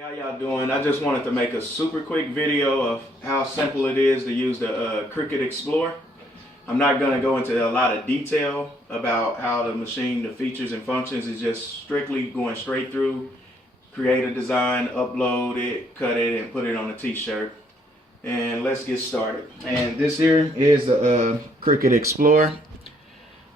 Hey, how y'all doing? I just wanted to make a super quick video of how simple it is to use the Cricut Explore. I'm not going to go into a lot of detail about how the machine, the features and functions. Is just strictly going straight through, create a design, upload it, cut it, and put it on a t-shirt. And let's get started. And this here is the Cricut Explore.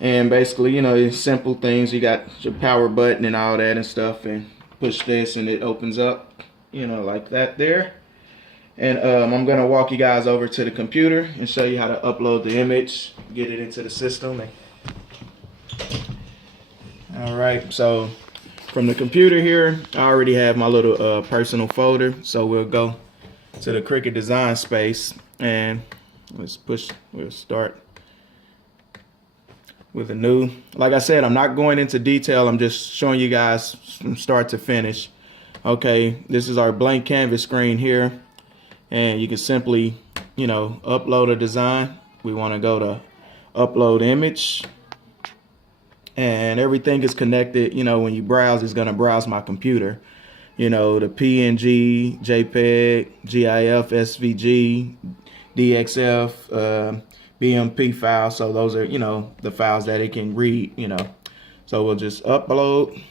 And basically, you know, it's simple things. You got your power button and all that and stuff, and push this and it opens up, you know, like that there. And I'm gonna walk you guys over to the computer and show you how to upload the image, get it into the system. All right, so from the computer here, I already have my little personal folder. So we'll go to the Cricut design space and we'll start with a new. Like I said, I'm not going into detail. I'm just showing you guys from start to finish. Okay, this is our blank canvas screen here, and you can simply, you know, upload a design. We want to go to upload image, and everything is connected. You know, when you browse, it's going to browse my computer. You know, the PNG, JPEG, GIF, SVG, DXF, BMP file. So those are, you know, the files that it can read, you know. So we'll just upload,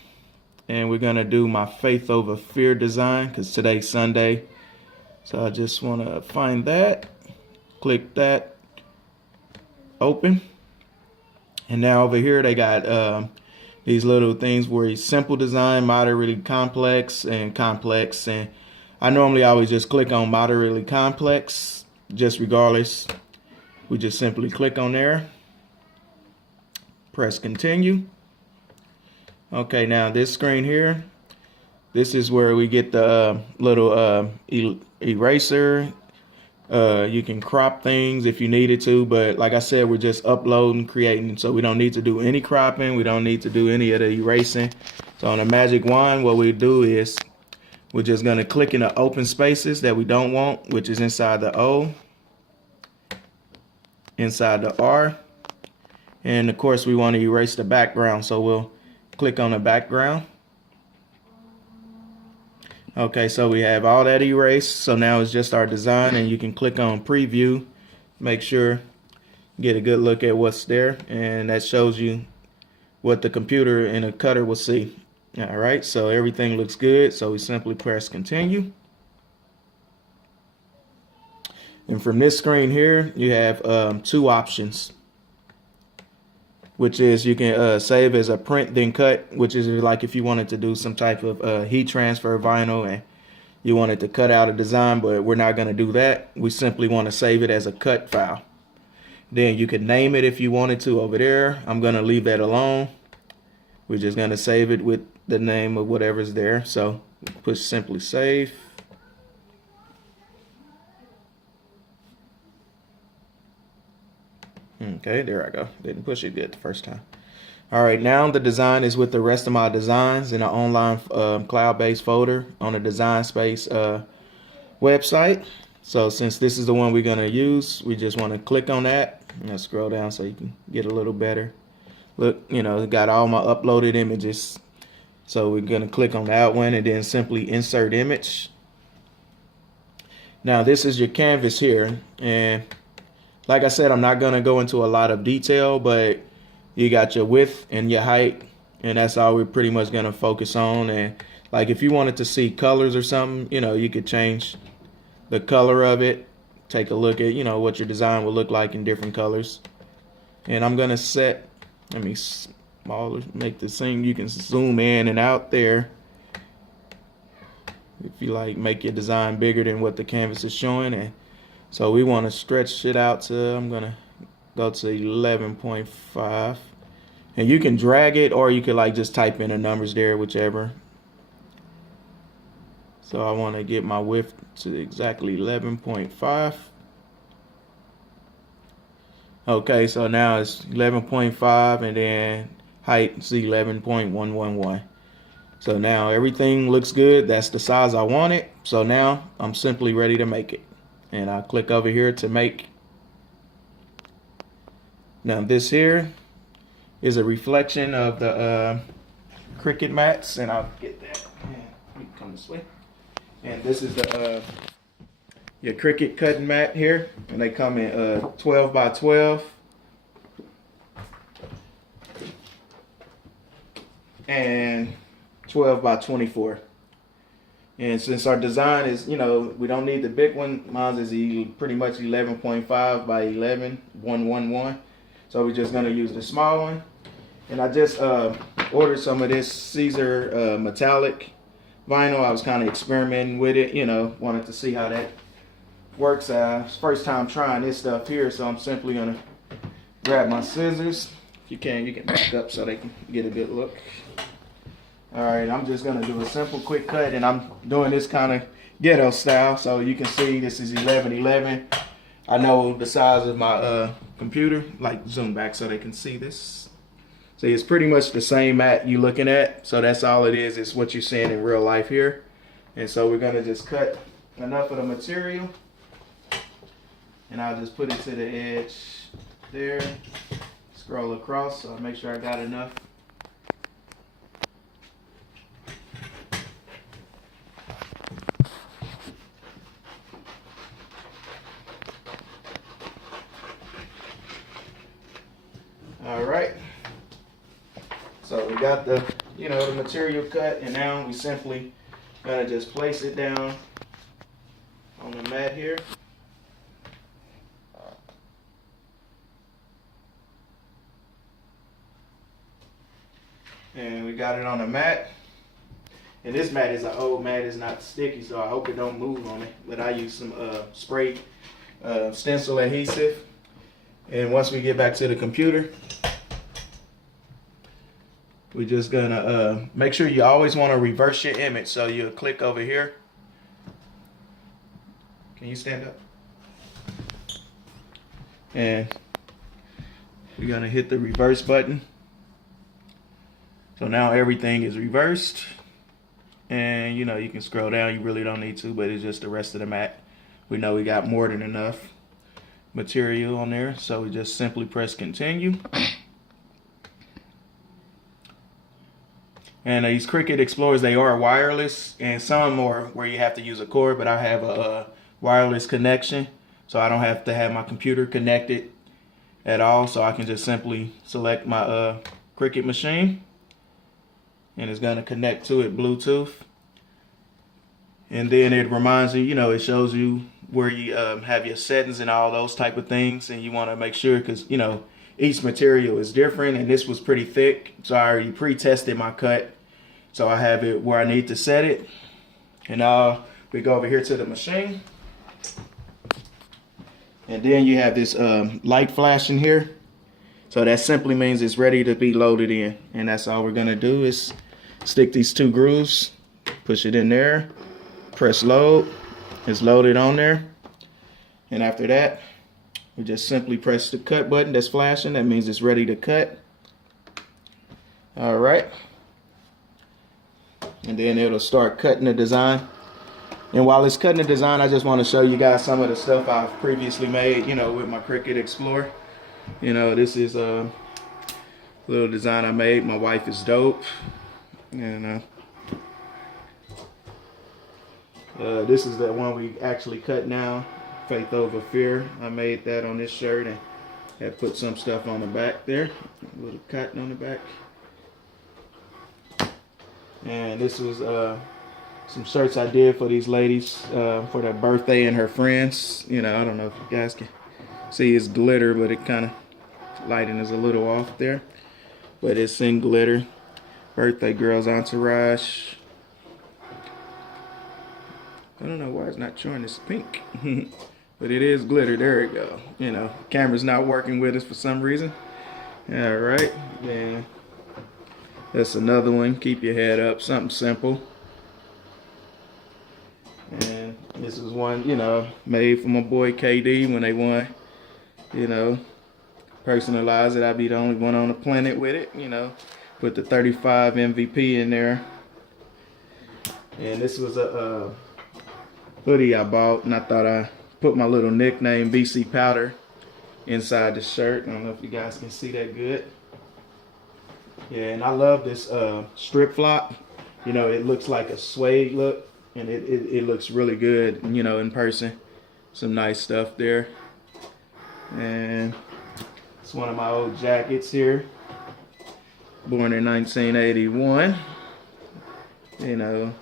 and we're gonna do my faith over fear design because today's Sunday. So I just want to find that, click that, open. And now over here they got these little things where it's simple design, moderately complex, and complex. And I normally always just click on moderately complex, just regardless. We just simply click on there, press continue. Okay, now this screen here, this is where we get the little eraser. You can crop things if you needed to, but like I said, we're just uploading, creating, so we don't need to do any cropping. We don't need to do any of the erasing. So on the magic wand, what we do is we're just gonna click in the open spaces that we don't want, which is inside the O, inside the R, and of course we want to erase the background, so we'll click on the background. Okay, so we have all that erased, so now it's just our design, and you can click on preview, make sure, get a good look at what's there, and that shows you what the computer and the cutter will see. All right, so everything looks good, so we simply press continue. And from this screen here, you have two options, which is you can save as a print then cut, which is like if you wanted to do some type of heat transfer vinyl and you wanted to cut out a design, but we're not going to do that. We simply want to save it as a cut file. Then you could name it if you wanted to over there. I'm going to leave that alone. We're just going to save it with the name of whatever's there. So push simply save. Okay, there I go. Didn't push it good the first time. All right, now the design is with the rest of my designs in an online cloud-based folder on the Design Space website. So since this is the one we're gonna use, we just want to click on that. And scroll down so you can get a little better look. You know, it got all my uploaded images. So we're gonna click on that one and then simply insert image. Now this is your canvas here, and like I said, I'm not going to go into a lot of detail, but you got your width and your height, and that's all we're pretty much going to focus on. And like if you wanted to see colors or something, you know, you could change the color of it, take a look at, you know, what your design will look like in different colors. And I'm going to set, let me smaller, make this thing, you can zoom in and out there. If you like, make your design bigger than what the canvas is showing. And so we want to stretch it out to, I'm going to go to 11.5. And you can drag it, or you could like just type in the numbers there, whichever. So I want to get my width to exactly 11.5. Okay, so now it's 11.5, and then height is 11.111. So now everything looks good. That's the size I wanted. So now I'm simply ready to make it. And I'll click over here to make. Now this here is a reflection of the Cricut mats, and I'll get that. You can come this way. And this is the your Cricut cutting mat here, and they come in 12 by 12 and 12 by 24. And since our design is, you know, we don't need the big one, mine is pretty much 11.5 by 111. So we're just gonna use the small one. And I just ordered some of this Caesar metallic vinyl. I was kind of experimenting with it, you know, wanted to see how that works. First time trying this stuff here, so I'm simply gonna grab my scissors. If you can back up so they can get a good look. All right, I'm just gonna do a simple quick cut, and I'm doing this kind of ghetto style, so you can see this is 1111. I know the size of my computer, like zoom back so they can see this. See, it's pretty much the same mat you're looking at, so that's all it is. It's what you're seeing in real life here. And so we're gonna just cut enough of the material, and I'll just put it to the edge there, scroll across, so I'll make sure I got enough. All right, so we got the, you know, the material cut, and now we simply gonna just place it down on the mat here. And we got it on the mat. And this mat is an old mat, it's not sticky, so I hope it don't move on it. But I use some spray stencil adhesive. And once we get back to the computer, we're just gonna make sure you always want to reverse your image. So you'll click over here. Can you stand up? And we're gonna hit the reverse button. So now everything is reversed. And you know, you can scroll down, you really don't need to, but it's just the rest of the mat. We know we got more than enough material on there, so we just simply press continue. And these Cricut Explorers, they are wireless, and some are where you have to use a cord, but I have a wireless connection, so I don't have to have my computer connected at all, so I can just simply select my Cricut machine, and it's going to connect to it Bluetooth. And then it reminds you, you know, it shows you where you have your settings and all those type of things, and you want to make sure, because, you know, each material is different, and this was pretty thick, so I already pre-tested my cut, so I have it where I need to set it. And now we go over here to the machine, and then you have this light flashing here, so that simply means it's ready to be loaded in. And that's all we're gonna do is stick these two grooves, push it in there, press load, it's loaded on there, and after that we just simply press the cut button that's flashing. That means it's ready to cut. All right. And then it'll start cutting the design. And while it's cutting the design, I just want to show you guys some of the stuff I've previously made, you know, with my Cricut Explorer. You know, this is a little design I made. My wife is dope. And this is the one we actually cut now. Faith Over Fear. I made that on this shirt, and had put some stuff on the back there, a little cotton on the back. And this was some shirts I did for these ladies for their birthday and her friends. You know, I don't know if you guys can see it's glitter, but it kind of lighting is a little off there, but it's in glitter. Birthday girl's entourage. I don't know why it's not showing this pink. But it is glitter. There we go. You know, camera's not working with us for some reason. All right, then that's another one. Keep your head up. Something simple. And this is one, you know, made for my boy KD when they won. You know, personalize it. I'll be the only one on the planet with it. You know, put the 35 MVP in there. And this was a hoodie I bought, and I thought I put my little nickname BC Powder inside the shirt. I don't know if you guys can see that good. Yeah, and I love this strip flop. You know, it looks like a suede look. and it looks really good, you know, in person. Some nice stuff there. And it's one of my old jackets here, born in 1981, you know.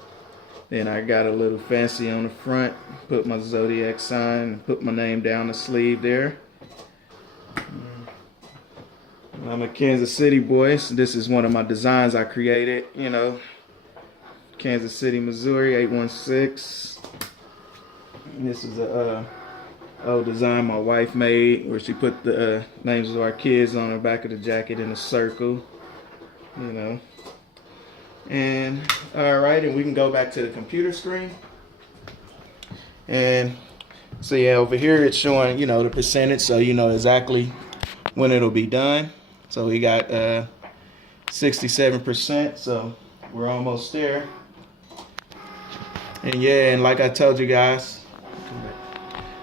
Then I got a little fancy on the front, put my Zodiac sign, put my name down the sleeve there. I'm a Kansas City boy, so this is one of my designs I created, you know. Kansas City, Missouri, 816. And this is a old design my wife made, where she put the names of our kids on the back of the jacket in a circle, you know. And all right, and we can go back to the computer screen. And so yeah, over here it's showing, you know, the percentage, so you know exactly when it'll be done. So we got 67%, so we're almost there. And yeah, and like I told you guys,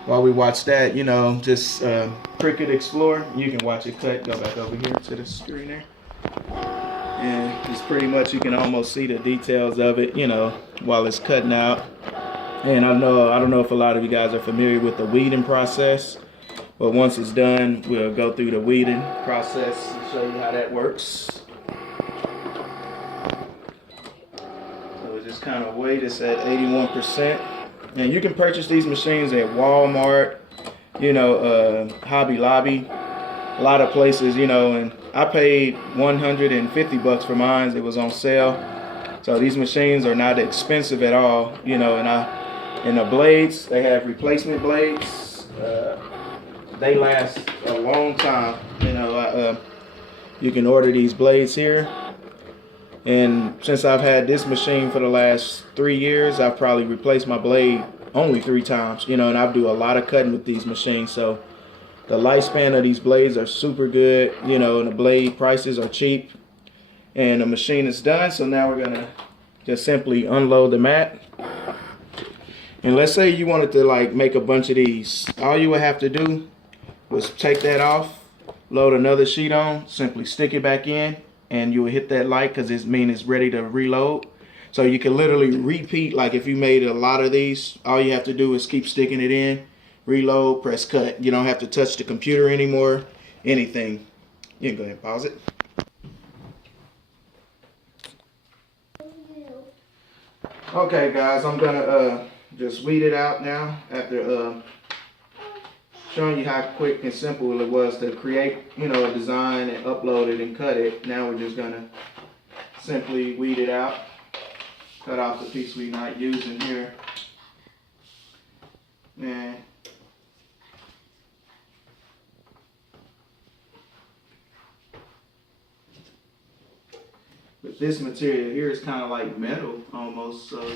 while we watch that, you know, just Cricut Explore, you can watch it cut. Go back over here to the screen there. And it's pretty much, you can almost see the details of it, you know, while it's cutting out. And I don't know if a lot of you guys are familiar with the weeding process, but once it's done, we'll go through the weeding process and show you how that works. So we just kind of wait. It's at 81%. And you can purchase these machines at Walmart, you know, Hobby Lobby, a lot of places, you know, and I paid $150 for mine. It was on sale. So these machines are not expensive at all, you know, and the blades, they have replacement blades. They last a long time, you know. You can order these blades here. And since I've had this machine for the last 3 years, I've probably replaced my blade only 3 times, you know, and I do a lot of cutting with these machines. So the lifespan of these blades are super good, you know, and the blade prices are cheap. And the machine is done, so now we're gonna just simply unload the mat. And let's say you wanted to like make a bunch of these. All you would have to do was take that off, load another sheet on, simply stick it back in, and you will hit that light because it means it's ready to reload. So you can literally repeat, like if you made a lot of these, all you have to do is keep sticking it in, reload, press cut. You don't have to touch the computer anymore, anything. You can go ahead and pause it. Okay guys, I'm gonna just weed it out now after showing you how quick and simple it was to create, you know, a design and upload it and cut it. Now we're just gonna simply weed it out, cut off the piece we're not using here. And but this material here is kind of like metal almost, so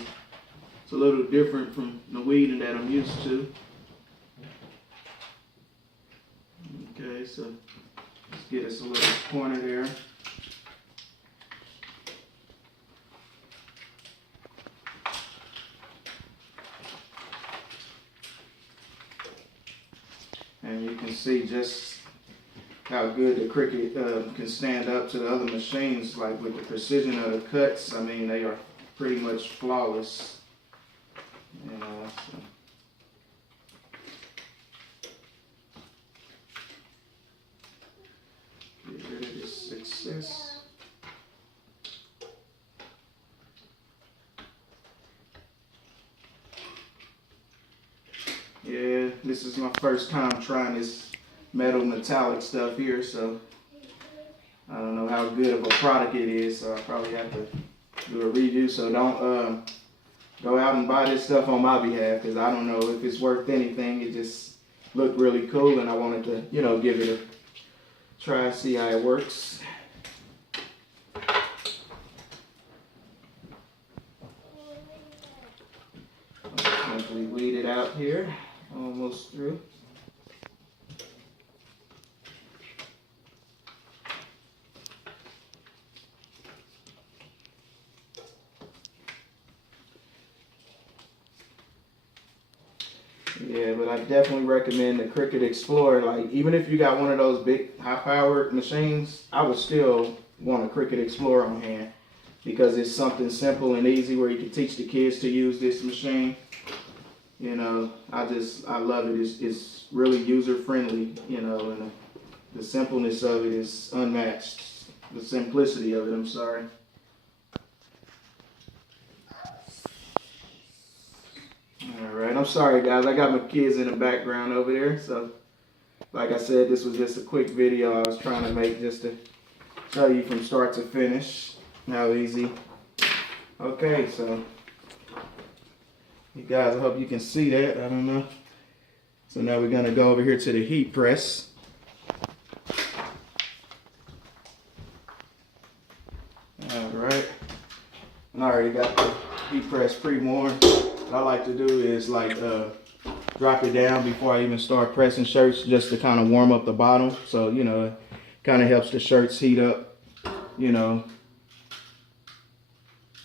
it's a little different from the weeding that I'm used to. Okay, so let's get us a little corner there. And you can see just how good the Cricut can stand up to the other machines, like with the precision of the cuts. I mean, they are pretty much flawless. You know, so. Get rid of this excess. Yeah, this is my first time trying this metal metallic stuff here, so I don't know how good of a product it is, so I probably have to do a review. So don't go out and buy this stuff on my behalf, because I don't know if it's worth anything. It just looked really cool, and I wanted to, you know, give it a try, see how it works. I'll simply weed it out here, almost through. Yeah, but I definitely recommend the Cricut Explorer. Like, even if you got one of those big high-powered machines, I would still want a Cricut Explorer on hand. because it's something simple and easy where you can teach the kids to use this machine. You know, I love it. It's really user friendly, you know, and the simpleness of it is unmatched. The simplicity of it, I'm sorry. Alright, I'm sorry guys, I got my kids in the background over there, so like I said, this was just a quick video I was trying to make just to show you from start to finish how easy. Okay, so you guys, I hope you can see that. I don't know. So now we're gonna go over here to the heat press. Alright. I already got the heat press pre-warmed. What I like to do is like drop it down before I even start pressing shirts, just to kind of warm up the bottom. So, you know, it kind of helps the shirts heat up, you know.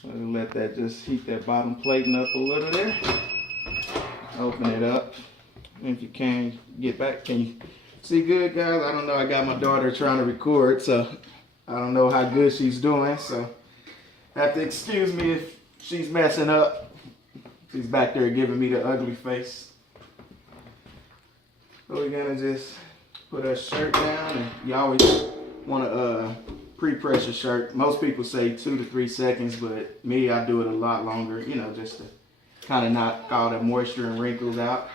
So let that just heat that bottom plating up a little there. Open it up. If you can get back, can you see good, guys? I don't know. I got my daughter trying to record, so I don't know how good she's doing. So have to excuse me if she's messing up. She's back there giving me the ugly face. So we're gonna just put our shirt down, and you always want to pre-press your shirt. Most people say 2 to 3 seconds, but me, I do it a lot longer, you know, just to kind of knock all the moisture and wrinkles out.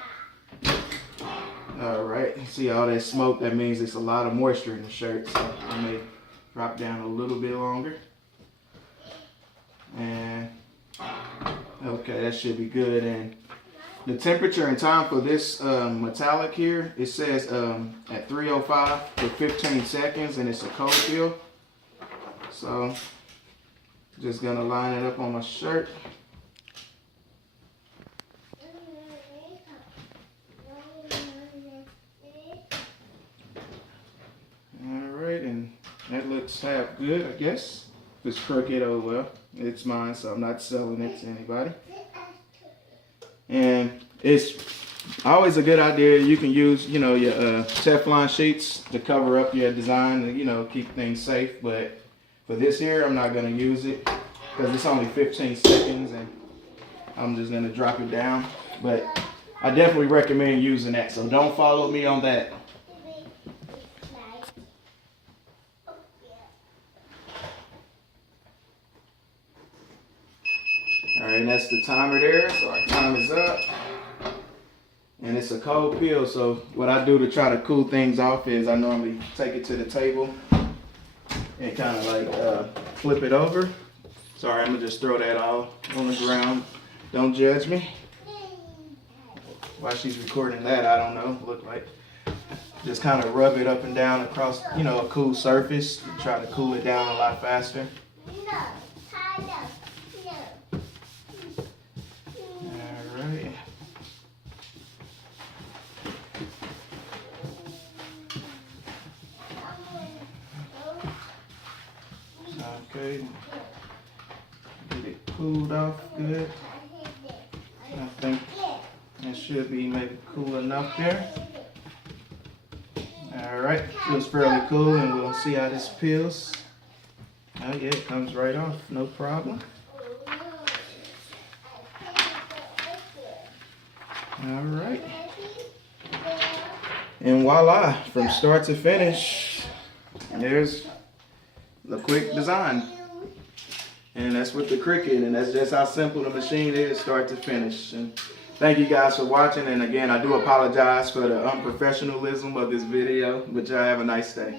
All right, see all that smoke? That means it's a lot of moisture in the shirt, so I may drop down a little bit longer. And okay, that should be good. And the temperature and time for this metallic here, it says at 3:05 for 15 seconds, and it's a cold fill. So just gonna line it up on my shirt. Alright, and that looks half good, I guess. If it's Cricut, oh well. It's mine, so I'm not selling it to anybody. And it's always a good idea. You can use, you know, your Teflon sheets to cover up your design and, you know, keep things safe. But for this here, I'm not going to use it because it's only 15 seconds and I'm just going to drop it down. But I definitely recommend using that, so don't follow me on that. Alright, and that's the timer there, so our time is up. And it's a cold peel, so what I do to try to cool things off is I normally take it to the table and kind of like flip it over. Sorry, I'm going to just throw that all on the ground. Don't judge me. While she's recording that, I don't know, look like. Just kind of rub it up and down across, you know, a cool surface. Try to cool it down a lot faster. Alright. Okay. Get it cooled off good. I think it should be maybe cool enough there. Alright, feels fairly cool, and we'll see how this peels. Oh yeah, it comes right off, no problem. Alright. And voila, from start to finish, there's the quick design. And that's with the Cricut, and that's just how simple the machine is, start to finish. And thank you guys for watching, and again, I do apologize for the unprofessionalism of this video, but y'all have a nice day.